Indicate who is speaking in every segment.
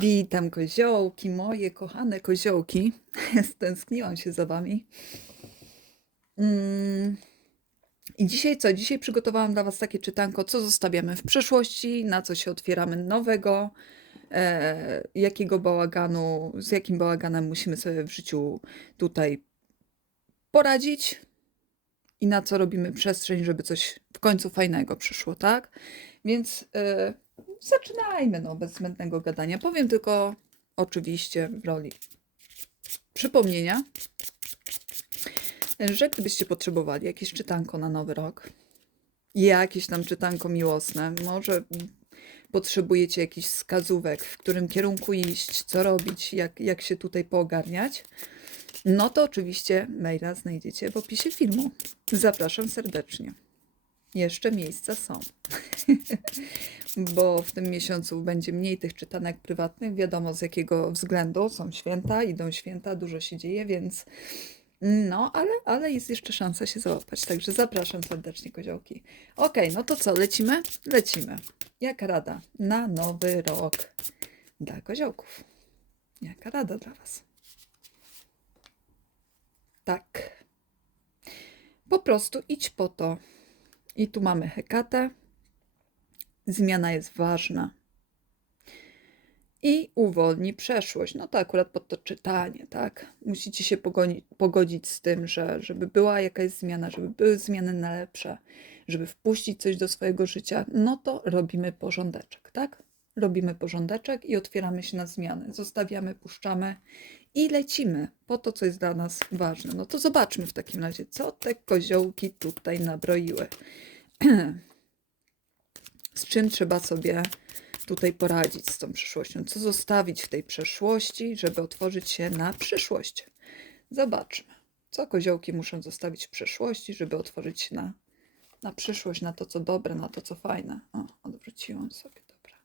Speaker 1: Witam koziołki, moje kochane koziołki. Stęskniłam się za wami. Mm. I dzisiaj co? Dzisiaj przygotowałam dla was takie czytanko, co zostawiamy w przeszłości, na co się otwieramy nowego, e, jakiego bałaganu, z jakim bałaganem musimy sobie w życiu tutaj poradzić i na co robimy przestrzeń, żeby coś w końcu fajnego przyszło, tak? Więc e, zaczynajmy, no, bez zbędnego gadania. Powiem tylko oczywiście w roli przypomnienia, że gdybyście potrzebowali jakieś czytanko na nowy rok, jakieś tam czytanko miłosne, może potrzebujecie jakichś wskazówek, w którym kierunku iść, co robić, jak, jak się tutaj poogarniać, no to oczywiście maila znajdziecie w opisie filmu. Zapraszam serdecznie. Jeszcze miejsca są. Bo w tym miesiącu będzie mniej tych czytanek prywatnych. Wiadomo z jakiego względu. Są święta, idą święta, dużo się dzieje, więc no, ale, ale jest jeszcze szansa się załapać. Także zapraszam serdecznie, koziołki. Okej, no to co, lecimy? Lecimy. Jaka rada na nowy rok dla koziołków? Jaka rada dla Was? Tak. Po prostu idź po to. I tu mamy Hekatę. Zmiana jest ważna. I uwolni przeszłość. No to akurat pod to czytanie, tak? Musicie się pogodzić z tym, że żeby była jakaś zmiana, żeby były zmiany na lepsze, żeby wpuścić coś do swojego życia, no to robimy porządeczek, tak? Robimy porządeczek i otwieramy się na zmiany. Zostawiamy, puszczamy i lecimy po to, co jest dla nas ważne. No to zobaczmy w takim razie, co te koziołki tutaj nabroiły. Z czym trzeba sobie tutaj poradzić z tą przyszłością? Co zostawić w tej przeszłości, żeby otworzyć się na przyszłość? Zobaczmy, co koziołki muszą zostawić w przeszłości, żeby otworzyć się na, na przyszłość, na to, co dobre, na to, co fajne. O, odwróciłam sobie, dobra.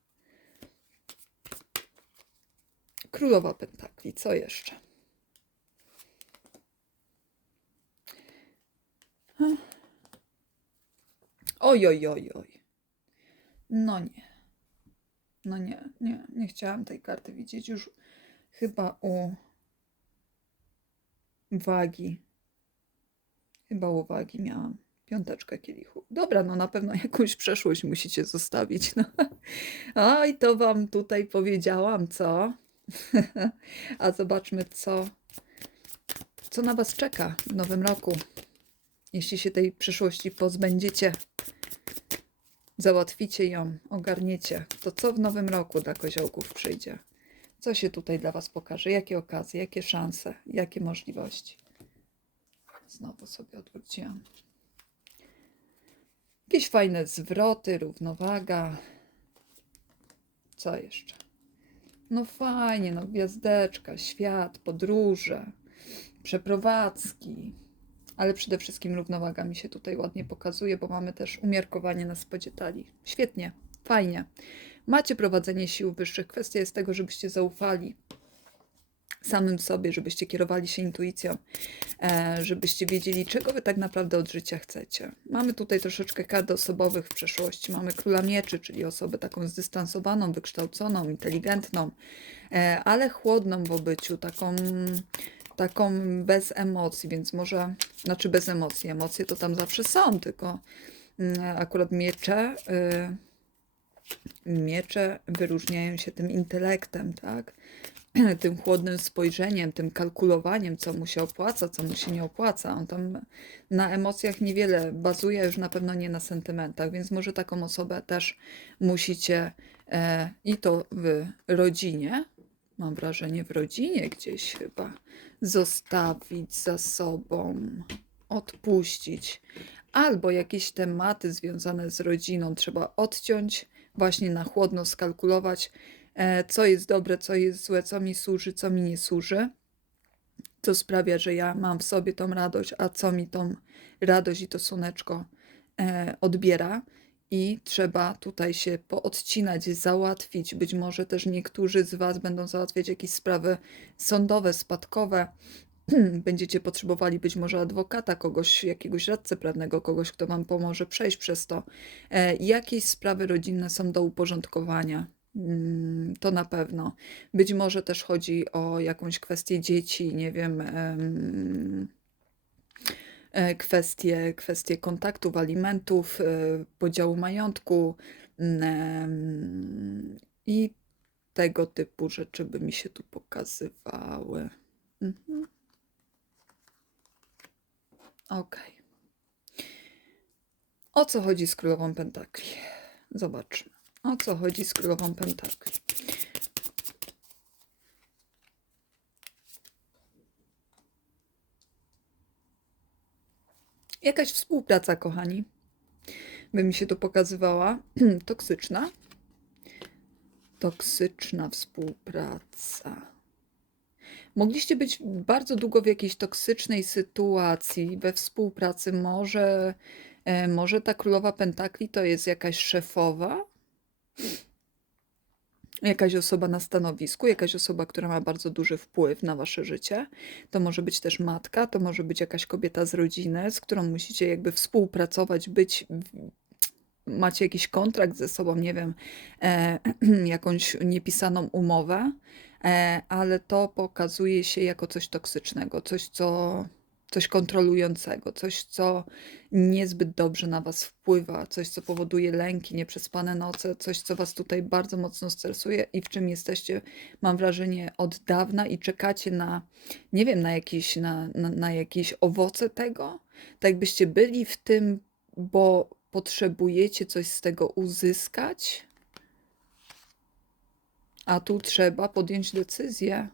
Speaker 1: Królowa Pentakli, co jeszcze? Oj, oj, oj, oj. No nie. No nie, nie, nie chciałam tej karty widzieć już chyba u wagi. Chyba u wagi miałam piąteczkę kielichu. Dobra, no na pewno jakąś przeszłość musicie zostawić. No. Oj, to wam tutaj powiedziałam, co? A zobaczmy, co, co na was czeka w nowym roku. Jeśli się tej przyszłości pozbędziecie, załatwicie ją, ogarniecie, to co w nowym roku dla koziołków przyjdzie? Co się tutaj dla Was pokaże? Jakie okazje, jakie szanse, jakie możliwości? Znowu sobie odwróciłam. Jakieś fajne zwroty, równowaga. Co jeszcze? No fajnie, no gwiazdeczka, świat, podróże, przeprowadzki, ale przede wszystkim równowaga mi się tutaj ładnie pokazuje, bo mamy też umiarkowanie na spodzie talii. Świetnie, fajnie. Macie prowadzenie sił wyższych. Kwestia jest tego, żebyście zaufali samym sobie, żebyście kierowali się intuicją, e, żebyście wiedzieli, czego wy tak naprawdę od życia chcecie. Mamy tutaj troszeczkę kart osobowych w przeszłości. Mamy króla mieczy, czyli osobę taką zdystansowaną, wykształconą, inteligentną, e, ale chłodną w obyciu, taką taką bez emocji, więc może, znaczy bez emocji, emocje to tam zawsze są, tylko mm, akurat miecze, y, miecze wyróżniają się tym intelektem, tak? Tym chłodnym spojrzeniem, tym kalkulowaniem, co mu się opłaca, co mu się nie opłaca. On tam na emocjach niewiele bazuje, już na pewno nie na sentymentach, więc może taką osobę też musicie e, i to w rodzinie, mam wrażenie, w rodzinie gdzieś chyba zostawić za sobą, odpuścić, albo jakieś tematy związane z rodziną trzeba odciąć, właśnie na chłodno skalkulować, co jest dobre, co jest złe, co mi służy, co mi nie służy. Co sprawia, że ja mam w sobie tą radość, a co mi tą radość i to słoneczko e, odbiera i trzeba tutaj się poodcinać, załatwić. Być może też niektórzy z Was będą załatwiać jakieś sprawy sądowe, spadkowe. Będziecie potrzebowali być może adwokata, kogoś, jakiegoś radcę prawnego, kogoś, kto Wam pomoże przejść przez to. E, jakieś sprawy rodzinne są do uporządkowania. Mm, To na pewno. Być może też chodzi o jakąś kwestię dzieci, nie wiem, em, e, kwestie, kwestie kontaktów, alimentów, e, podziału majątku mm, i tego typu rzeczy by mi się tu pokazywały. Mhm. Okej. O co chodzi z królową pentakli? Zobaczmy. O co chodzi z królową pentakli? Jakaś współpraca, kochani, by mi się tu pokazywała. Toksyczna. Toksyczna współpraca. Mogliście być bardzo długo w jakiejś toksycznej sytuacji we współpracy. Może, e, może ta królowa pentakli to jest jakaś szefowa, jakaś osoba na stanowisku, jakaś osoba, która ma bardzo duży wpływ na wasze życie. To może być też matka, to może być jakaś kobieta z rodziny, z którą musicie jakby współpracować, być. Macie jakiś kontrakt ze sobą, nie wiem, e, jakąś niepisaną umowę, e, ale to pokazuje się jako coś toksycznego, coś, co, coś kontrolującego, coś, co niezbyt dobrze na was wpływa, coś, co powoduje lęki, nieprzespane noce, coś, co was tutaj bardzo mocno stresuje i w czym jesteście, mam wrażenie, od dawna i czekacie na, nie wiem, na jakieś, na, na, na jakieś owoce tego, tak jakbyście byli w tym, bo potrzebujecie coś z tego uzyskać, a tu trzeba podjąć decyzję,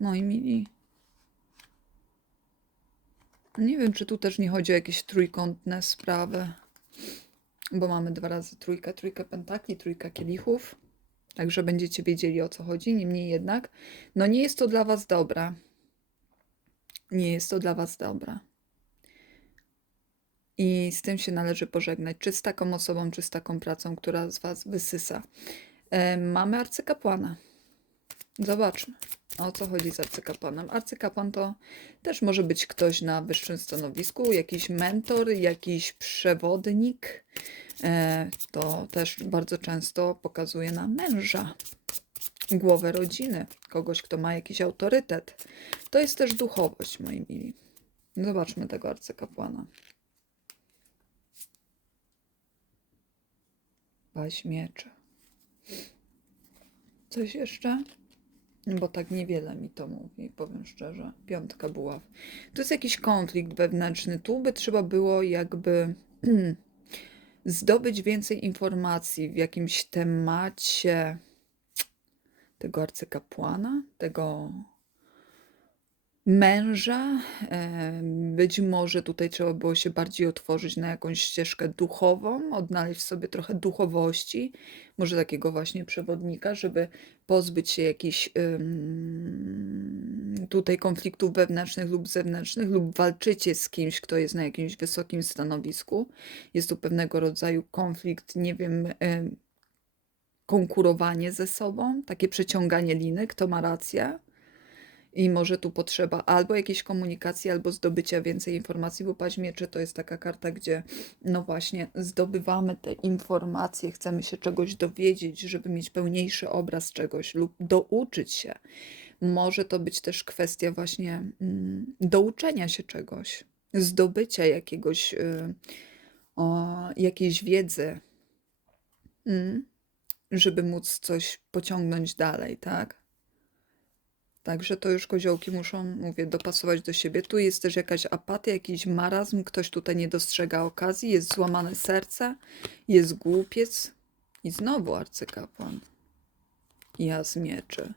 Speaker 1: moi mili. Nie wiem, czy tu też nie chodzi o jakieś trójkątne sprawy, bo mamy dwa razy trójkę, trójkę pentakli, trójkę kielichów, także będziecie wiedzieli o co chodzi. Niemniej jednak, no nie jest to dla was dobre. Nie jest to dla was dobre. I z tym się należy pożegnać, czy z taką osobą, czy z taką pracą, która z was wysysa. E, mamy arcykapłana. Zobaczmy, o co chodzi z arcykapłanem. Arcykapłan to też może być ktoś na wyższym stanowisku, jakiś mentor, jakiś przewodnik. E, To też bardzo często pokazuje na męża, głowę rodziny, kogoś, kto ma jakiś autorytet. To jest też duchowość, moi mili. Zobaczmy tego arcykapłana. Paź miecze. Coś jeszcze? Bo tak niewiele mi to mówi, powiem szczerze. Piątka buław. To jest jakiś konflikt wewnętrzny. Tu by trzeba było jakby zdobyć więcej informacji w jakimś temacie tego arcykapłana, tego męża. Być może tutaj trzeba było się bardziej otworzyć na jakąś ścieżkę duchową, odnaleźć w sobie trochę duchowości, może takiego właśnie przewodnika, żeby pozbyć się jakichś tutaj konfliktów wewnętrznych lub zewnętrznych, lub walczycie z kimś, kto jest na jakimś wysokim stanowisku. Jest tu pewnego rodzaju konflikt, nie wiem, konkurowanie ze sobą, takie przeciąganie liny, kto ma rację. I może tu potrzeba albo jakiejś komunikacji, albo zdobycia więcej informacji, bo paź to jest taka karta, gdzie no właśnie zdobywamy te informacje, chcemy się czegoś dowiedzieć, żeby mieć pełniejszy obraz czegoś lub douczyć się. Może to być też kwestia właśnie mm, douczenia się czegoś, zdobycia jakiegoś, y, o, jakiejś wiedzy, mm, żeby móc coś pociągnąć dalej, tak? Także to już koziołki muszą, mówię, dopasować do siebie. Tu jest też jakaś apatia, jakiś marazm, ktoś tutaj nie dostrzega okazji, jest złamane serce, jest głupiec i znowu arcykapłan. Ja z mieczy.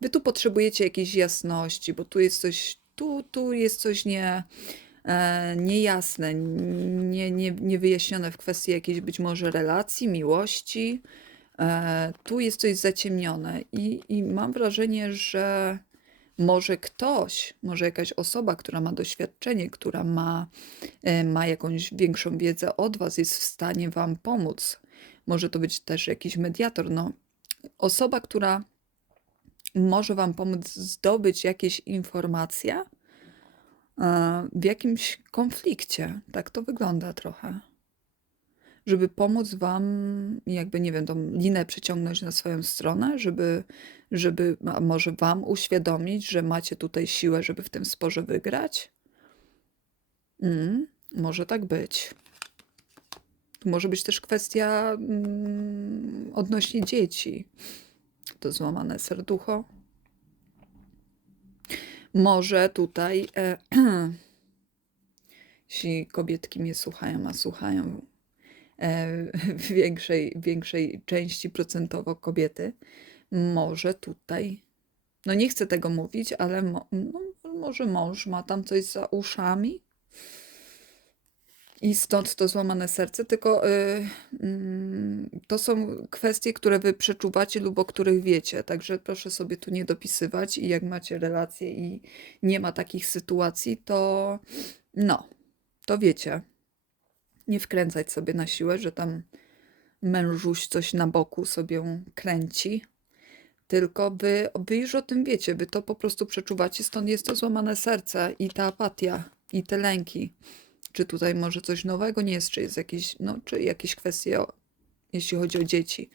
Speaker 1: Wy tu potrzebujecie jakiejś jasności, bo tu jest coś, tu, tu jest coś nie, e, niejasne, nie, nie, niewyjaśnione w kwestii jakiejś być może relacji, miłości. E, tu jest coś zaciemnione i, i mam wrażenie, że może ktoś, może jakaś osoba, która ma doświadczenie, która ma, e, ma jakąś większą wiedzę od Was, jest w stanie Wam pomóc. Może to być też jakiś mediator, no, osoba, która może Wam pomóc zdobyć jakieś informacje e, w jakimś konflikcie. Tak to wygląda trochę. Żeby pomóc wam, jakby nie wiem, tą linę przeciągnąć na swoją stronę, żeby, żeby może wam uświadomić, że macie tutaj siłę, żeby w tym sporze wygrać? Mm, może tak być. Tu może być też kwestia mm, odnośnie dzieci. To złamane serducho. Może tutaj, e, jeśli kobietki mnie słuchają, a słuchają w większej, większej części procentowo kobiety, może tutaj, no nie chcę tego mówić, ale mo, no, może mąż ma tam coś za uszami i stąd to złamane serce, tylko y, mm, to są kwestie, które wy przeczuwacie lub o których wiecie, także proszę sobie tu nie dopisywać i jak macie relacje i nie ma takich sytuacji, to no, to wiecie. Nie wkręcać sobie na siłę, że tam mężuś coś na boku sobie kręci, tylko wy, wy już o tym wiecie, wy to po prostu przeczuwacie, stąd jest to złamane serce i ta apatia i te lęki. Czy tutaj może coś nowego nie jest, czy jest jakieś, no, czy jakieś kwestie, o, jeśli chodzi o dzieci.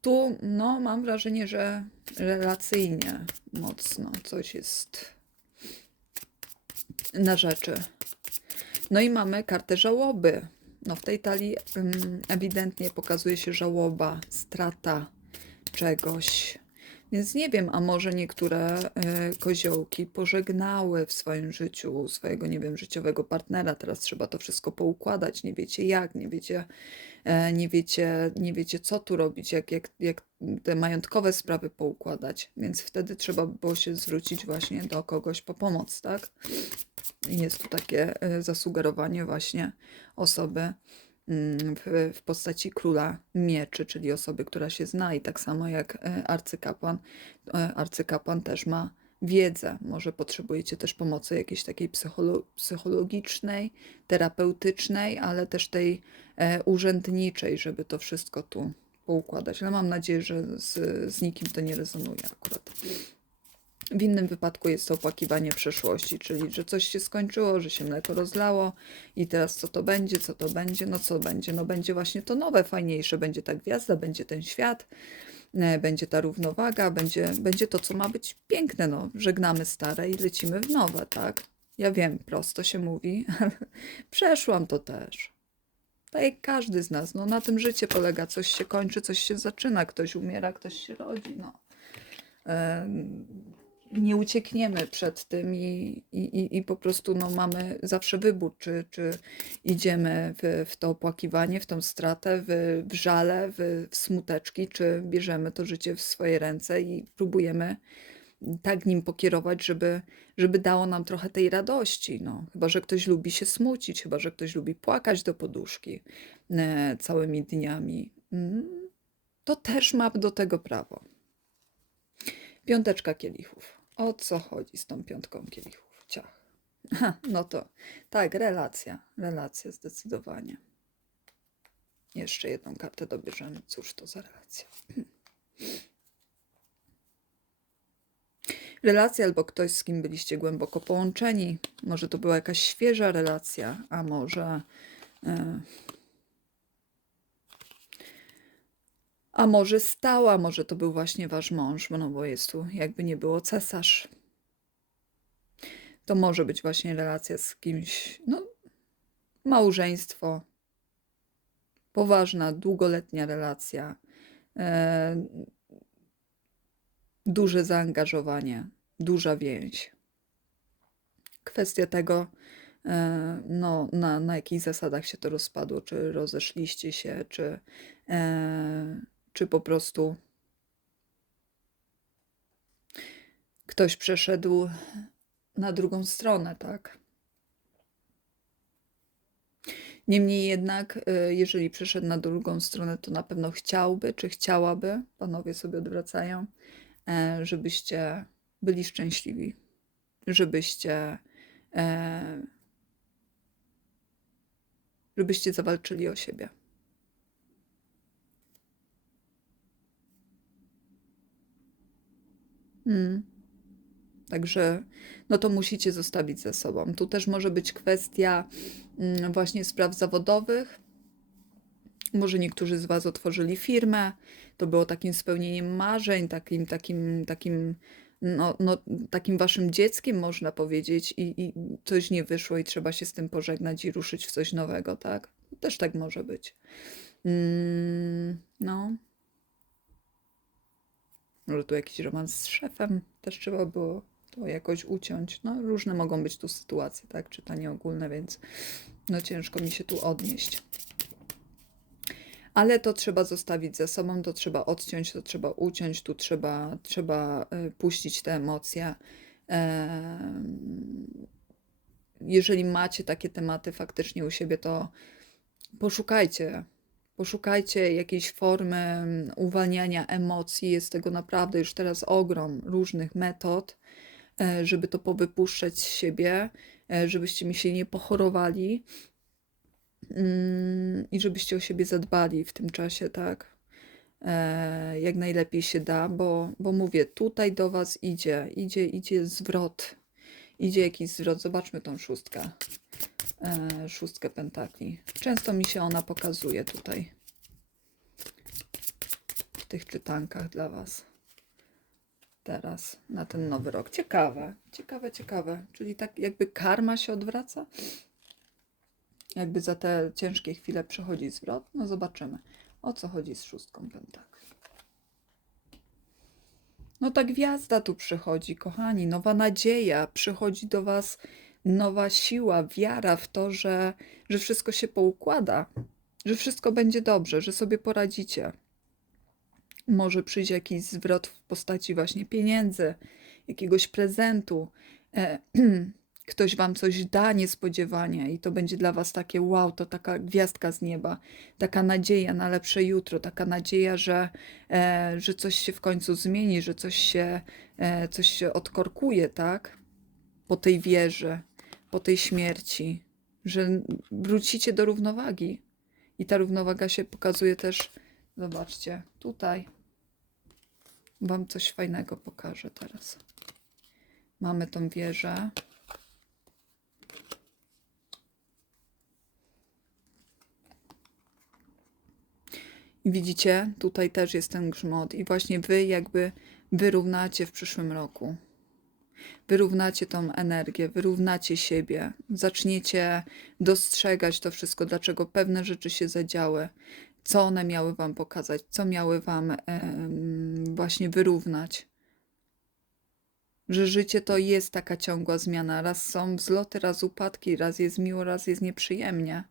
Speaker 1: Tu, no, mam wrażenie, że relacyjnie mocno coś jest na rzeczy. No i mamy kartę żałoby. No w tej talii ewidentnie pokazuje się żałoba, strata czegoś. Więc nie wiem, a może niektóre y, koziołki pożegnały w swoim życiu swojego, nie wiem, życiowego partnera. Teraz trzeba to wszystko poukładać. Nie wiecie jak, nie wiecie, e, nie wiecie, nie wiecie co tu robić, jak, jak, jak te majątkowe sprawy poukładać. Więc wtedy trzeba było się zwrócić właśnie do kogoś po pomoc, tak? Jest tu takie e, zasugerowanie właśnie osoby mm, w, w postaci króla mieczy, czyli osoby, która się zna i tak samo jak e, arcykapłan, e, arcykapłan też ma wiedzę. Może potrzebujecie też pomocy jakiejś takiej psycholo psychologicznej, terapeutycznej, ale też tej urzędniczej, żeby to wszystko tu poukładać. Ale mam nadzieję, że z, z nikim to nie rezonuje akurat. W innym wypadku jest to opłakiwanie przeszłości, czyli że coś się skończyło, że się mleko rozlało i teraz co to będzie, co to będzie, no co będzie, no będzie właśnie to nowe, fajniejsze, będzie ta gwiazda, będzie ten świat, e, będzie ta równowaga, będzie, będzie to, co ma być piękne, no żegnamy stare i lecimy w nowe, tak? Ja wiem, prosto się mówi, ale przeszłam to też. Tak jak każdy z nas, no na tym życie polega, coś się kończy, coś się zaczyna, ktoś umiera, ktoś się rodzi, no. Nie uciekniemy przed tym i, i, i- po prostu no, mamy zawsze wybór, czy, czy idziemy w, w to opłakiwanie, w tą stratę, w, w żale, w, w smuteczki, czy bierzemy to życie w swoje ręce i próbujemy tak nim pokierować, żeby, żeby dało nam trochę tej radości. No. Chyba, że ktoś lubi się smucić, chyba, że ktoś lubi płakać do poduszki e, całymi dniami. Mm, To też ma do tego prawo. Piąteczka kielichów. O co chodzi z tą piątką kielichów? Ciach. No to tak, relacja. Relacja zdecydowanie. Jeszcze jedną kartę dobierzemy. Cóż to za relacja? Relacja albo ktoś, z kim byliście głęboko połączeni. Może to była jakaś świeża relacja, a może. e, A może stała, może to był właśnie wasz mąż, no bo jest tu jakby nie było cesarz. To może być właśnie relacja z kimś, no, małżeństwo, poważna, długoletnia relacja, e, duże zaangażowanie, duża więź. Kwestia tego, e, no, na, na jakich zasadach się to rozpadło, czy rozeszliście się, czy, e, czy po prostu ktoś przeszedł na drugą stronę, tak? Niemniej jednak, y, jeżeli przeszedł na drugą stronę, to na pewno chciałby, czy chciałaby, panowie sobie odwracają, e, żebyście byli szczęśliwi, żebyście, e, żebyście zawalczyli o siebie. Mm. Także no to musicie zostawić ze sobą. Tu też może być kwestia mm, właśnie spraw zawodowych, Może niektórzy z Was otworzyli firmę, to było takim spełnieniem marzeń, takim, takim, takim, no, no, takim Waszym dzieckiem, można powiedzieć, i, i coś nie wyszło, i trzeba się z tym pożegnać i ruszyć w coś nowego, tak? Też tak może być. Mm, no. Może tu jakiś romans z szefem też trzeba było to jakoś uciąć. No, różne mogą być tu sytuacje, tak? Czytanie ogólne, więc no ciężko mi się tu odnieść. Ale to trzeba zostawić za sobą, to trzeba odciąć, to trzeba uciąć, tu trzeba, trzeba y, puścić te emocje. Em, Jeżeli macie takie tematy faktycznie u siebie, to poszukajcie. Poszukajcie jakiejś formy mm, uwalniania emocji. Jest tego naprawdę już teraz ogrom różnych metod, e, żeby to powypuszczać z siebie, e, żebyście mi się nie pochorowali mm, i żebyście o siebie zadbali w tym czasie, tak? E, Jak najlepiej się da, bo, bo mówię, tutaj do Was idzie, idzie, idzie zwrot. Idzie jakiś zwrot. Zobaczmy tą szóstkę. E, Szóstkę pentakli. Często mi się ona pokazuje tutaj. W tych czytankach dla Was. Teraz, na ten nowy rok. Ciekawe, ciekawe, ciekawe. Czyli tak jakby karma się odwraca? Jakby za te ciężkie chwile przychodzi zwrot? No zobaczymy. O co chodzi z szóstką pentakli? No ta gwiazda tu przychodzi, kochani, nowa nadzieja, przychodzi do Was nowa siła, wiara w to, że, że wszystko się poukłada, że wszystko będzie dobrze, że sobie poradzicie. Może przyjdzie jakiś zwrot w postaci właśnie pieniędzy, jakiegoś prezentu. E, ktoś Wam coś da niespodziewanie i to będzie dla Was takie wow, to taka gwiazdka z nieba, taka nadzieja na lepsze jutro, taka nadzieja, że, e, że coś się w końcu zmieni, że coś się, e, coś się odkorkuje, tak? Po tej wierze, po tej śmierci, że wrócicie do równowagi. I ta równowaga się pokazuje też, zobaczcie, tutaj. Wam coś fajnego pokażę teraz. Mamy tą wieżę. I widzicie, tutaj też jest ten grzmot i właśnie wy jakby wyrównacie w przyszłym roku. Wyrównacie tą energię, wyrównacie siebie, zaczniecie dostrzegać to wszystko, dlaczego pewne rzeczy się zadziały, co one miały wam pokazać, co miały wam właśnie wyrównać. Że życie to jest taka ciągła zmiana. Raz są wzloty, raz upadki, raz jest miło, raz jest nieprzyjemnie.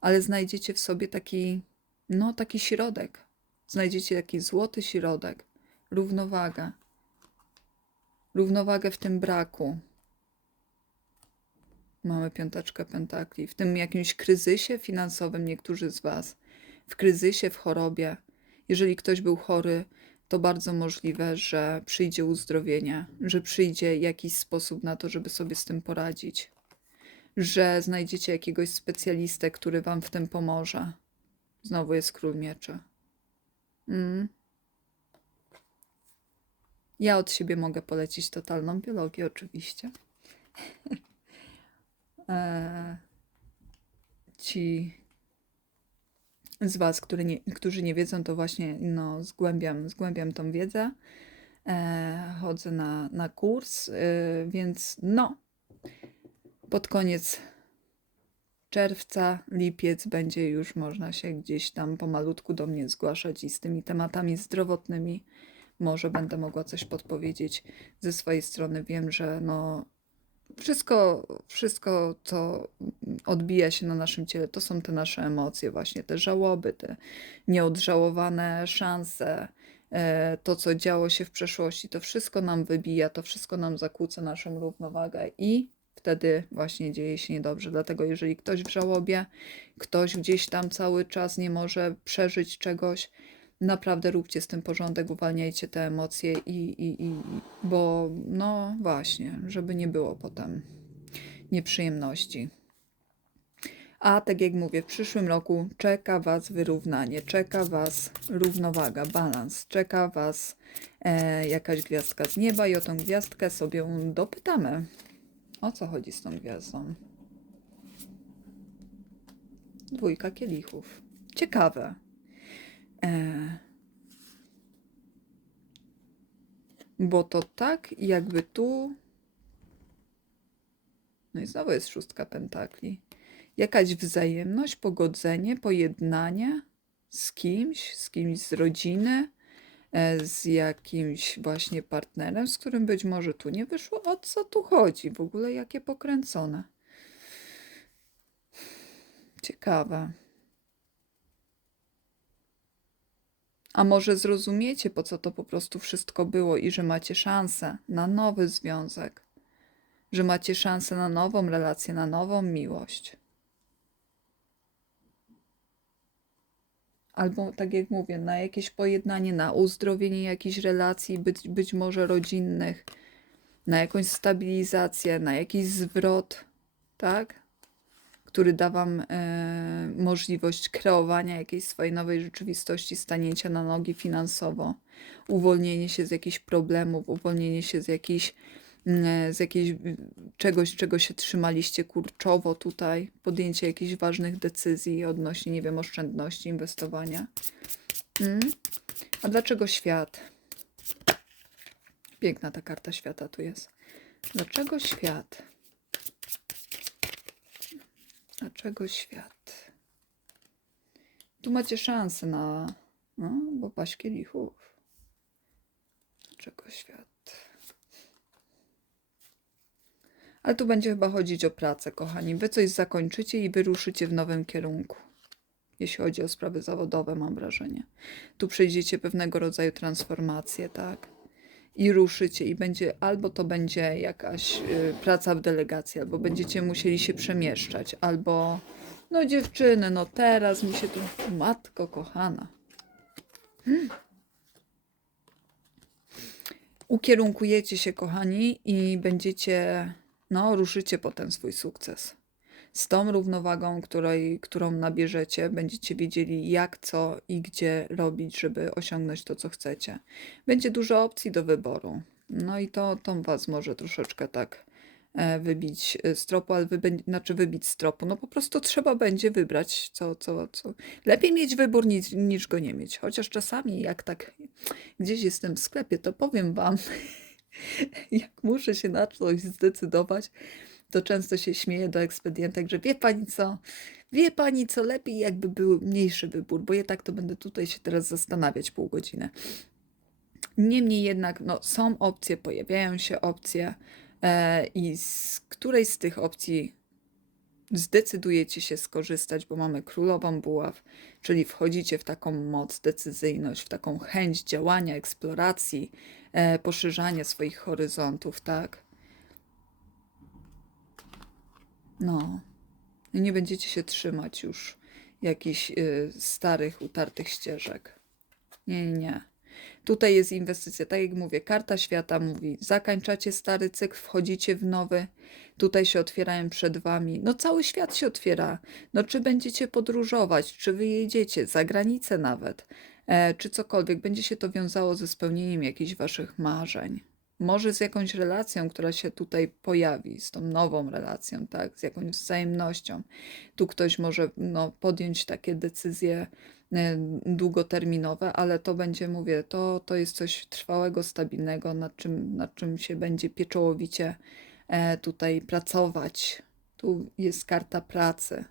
Speaker 1: Ale znajdziecie w sobie taki, no, taki środek. Znajdziecie taki złoty środek, równowaga. Równowagę w tym braku. Mamy piąteczkę pentakli. W tym jakimś kryzysie finansowym niektórzy z Was. W kryzysie, w chorobie. Jeżeli ktoś był chory, to bardzo możliwe, że przyjdzie uzdrowienie, że przyjdzie jakiś sposób na to, żeby sobie z tym poradzić. Że znajdziecie jakiegoś specjalistę, który Wam w tym pomoże. Znowu jest król mieczy. Mm. Ja od siebie mogę polecić totalną biologię, oczywiście. E, Ci z Was, który nie, którzy nie wiedzą, to właśnie no, zgłębiam, zgłębiam tą wiedzę. E, Chodzę na, na kurs, e, więc no, pod koniec czerwca, lipiec będzie już można się gdzieś tam pomalutku do mnie zgłaszać i z tymi tematami zdrowotnymi może będę mogła coś podpowiedzieć ze swojej strony. Wiem, że no wszystko, wszystko, co odbija się na naszym ciele, to są te nasze emocje, właśnie te żałoby, te nieodżałowane szanse, e, to, co działo się w przeszłości, to wszystko nam wybija, to wszystko nam zakłóca naszą równowagę i wtedy właśnie dzieje się niedobrze. Dlatego, jeżeli ktoś w żałobie, ktoś gdzieś tam cały czas nie może przeżyć czegoś, naprawdę róbcie z tym porządek, uwalniajcie te emocje i, i, i bo no właśnie, żeby nie było potem nieprzyjemności. A tak jak mówię, w przyszłym roku czeka Was wyrównanie, czeka Was równowaga, balans, czeka Was e, jakaś gwiazdka z nieba i o tą gwiazdkę sobie dopytamy. O co chodzi z tą gwiazdą? Dwójka kielichów. Ciekawe. E... Bo to tak, jakby tu. No i znowu jest szóstka pentakli. Jakaś wzajemność, pogodzenie, pojednanie z kimś, z kimś z rodziny, e, z jakimś właśnie partnerem, z którym być może tu nie wyszło. O co tu chodzi? W ogóle jakie pokręcone. Ciekawe. A może zrozumiecie, po co to po prostu wszystko było i że macie szansę na nowy związek, że macie szansę na nową relację, na nową miłość. Albo, tak jak mówię, na jakieś pojednanie, na uzdrowienie jakichś relacji, być, być może rodzinnych, na jakąś stabilizację, na jakiś zwrot, tak? Który da Wam e, możliwość kreowania jakiejś swojej nowej rzeczywistości, stanięcia na nogi finansowo, uwolnienie się z jakichś problemów, uwolnienie się z jakichś mm, z jakiejś czegoś, czego się trzymaliście kurczowo tutaj, podjęcie jakichś ważnych decyzji odnośnie, nie wiem, oszczędności, inwestowania. Mm? A dlaczego świat? Piękna ta karta świata tu jest. Dlaczego świat? Dlaczego świat? Tu macie szansę na. No, bo paść kielichów. Dlaczego świat? Ale tu będzie chyba chodzić o pracę, kochani. Wy coś zakończycie i wyruszycie w nowym kierunku. Jeśli chodzi o sprawy zawodowe, mam wrażenie. Tu przejdziecie pewnego rodzaju transformację, tak? I ruszycie i będzie albo to będzie jakaś y, praca w delegacji, albo będziecie musieli się przemieszczać, albo no dziewczyny, no teraz mi się tu matko kochana. Hmm. Ukierunkujecie się, kochani, i będziecie, no, ruszycie po ten swój sukces. Z tą równowagą, której, którą nabierzecie, będziecie wiedzieli, jak, co i gdzie robić, żeby osiągnąć to, co chcecie. Będzie dużo opcji do wyboru. No i to, to Was może troszeczkę tak e, wybić z tropu, ale znaczy wybić z tropu. No po prostu trzeba będzie wybrać, co, co, co. Lepiej mieć wybór niż, niż go nie mieć. Chociaż czasami, jak tak gdzieś jestem w sklepie, to powiem Wam, jak muszę się na coś zdecydować, to często się śmieje do ekspedientek, że wie pani co, wie pani co, lepiej jakby był mniejszy wybór, bo ja tak to będę tutaj się teraz zastanawiać pół godziny. Niemniej jednak no, są opcje, pojawiają się opcje e, i z której z tych opcji zdecydujecie się skorzystać, bo mamy królową buław, czyli wchodzicie w taką moc, decyzyjność, w taką chęć działania, eksploracji, e, poszerzania swoich horyzontów, tak? No. Nie będziecie się trzymać już jakichś y, starych, utartych ścieżek. Nie, nie, nie. Tutaj jest inwestycja, tak jak mówię, karta świata mówi, zakończacie stary cykl, wchodzicie w nowy, tutaj się otwierają przed wami. No cały świat się otwiera. No czy będziecie podróżować, czy wyjedziecie, za granicę nawet, e, czy cokolwiek, będzie się to wiązało ze spełnieniem jakichś waszych marzeń może z jakąś relacją, która się tutaj pojawi, z tą nową relacją, tak, z jakąś wzajemnością. Tu ktoś może no, podjąć takie decyzje e, długoterminowe, ale to będzie, mówię, to, to jest coś trwałego, stabilnego, nad czym, nad czym się będzie pieczołowicie e, tutaj pracować. Tu jest karta pracy.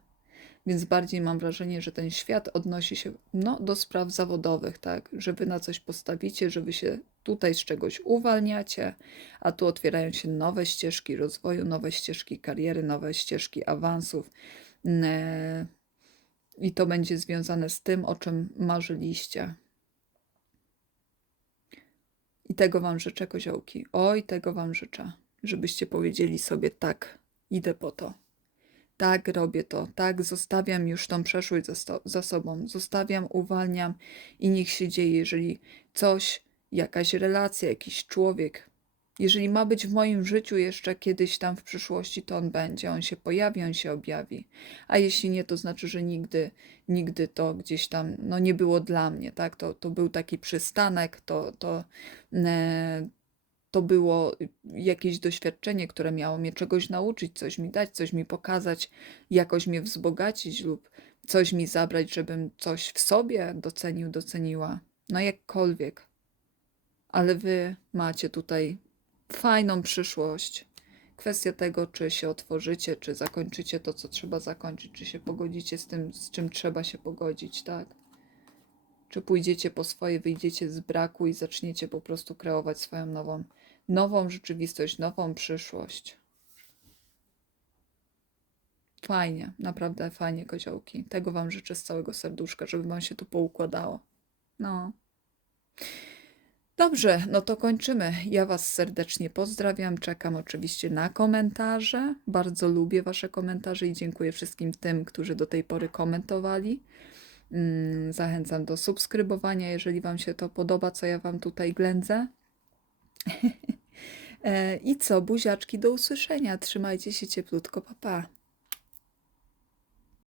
Speaker 1: Więc bardziej mam wrażenie, że ten świat odnosi się no, do spraw zawodowych, tak? Że wy na coś postawicie, że wy się tutaj z czegoś uwalniacie, a tu otwierają się nowe ścieżki rozwoju, nowe ścieżki kariery, nowe ścieżki awansów. I to będzie związane z tym, o czym marzyliście. I tego Wam życzę, koziołki. Oj, tego Wam życzę, żebyście powiedzieli sobie tak, idę po to tak, robię to, tak, zostawiam już tą przeszłość za, za sobą, zostawiam, uwalniam i niech się dzieje, jeżeli coś, jakaś relacja, jakiś człowiek, jeżeli ma być w moim życiu jeszcze kiedyś tam w przyszłości, to on będzie, on się pojawi, on się objawi. A jeśli nie, to znaczy, że nigdy, nigdy to gdzieś tam no, nie było dla mnie, tak? To, to był taki przystanek, to, to, e, to było jakieś doświadczenie, które miało mnie czegoś nauczyć, coś mi dać, coś mi pokazać, jakoś mnie wzbogacić lub coś mi zabrać, żebym coś w sobie docenił, doceniła. No jakkolwiek. Ale wy macie tutaj fajną przyszłość. Kwestia tego, czy się otworzycie, czy zakończycie to, co trzeba zakończyć, czy się pogodzicie z tym, z czym trzeba się pogodzić, tak? Czy pójdziecie po swoje, wyjdziecie z braku i zaczniecie po prostu kreować swoją nową, nową rzeczywistość, nową przyszłość. Fajnie, naprawdę fajnie, koziołki. Tego Wam życzę z całego serduszka, żeby Wam się tu poukładało. No. Dobrze, no to kończymy. Ja Was serdecznie pozdrawiam. Czekam oczywiście na komentarze. Bardzo lubię Wasze komentarze i dziękuję wszystkim tym, którzy do tej pory komentowali. Mm, Zachęcam do subskrybowania, jeżeli Wam się to podoba, co ja Wam tutaj ględzę. E, I co, buziaczki, do usłyszenia. Trzymajcie się cieplutko, papa. Pa.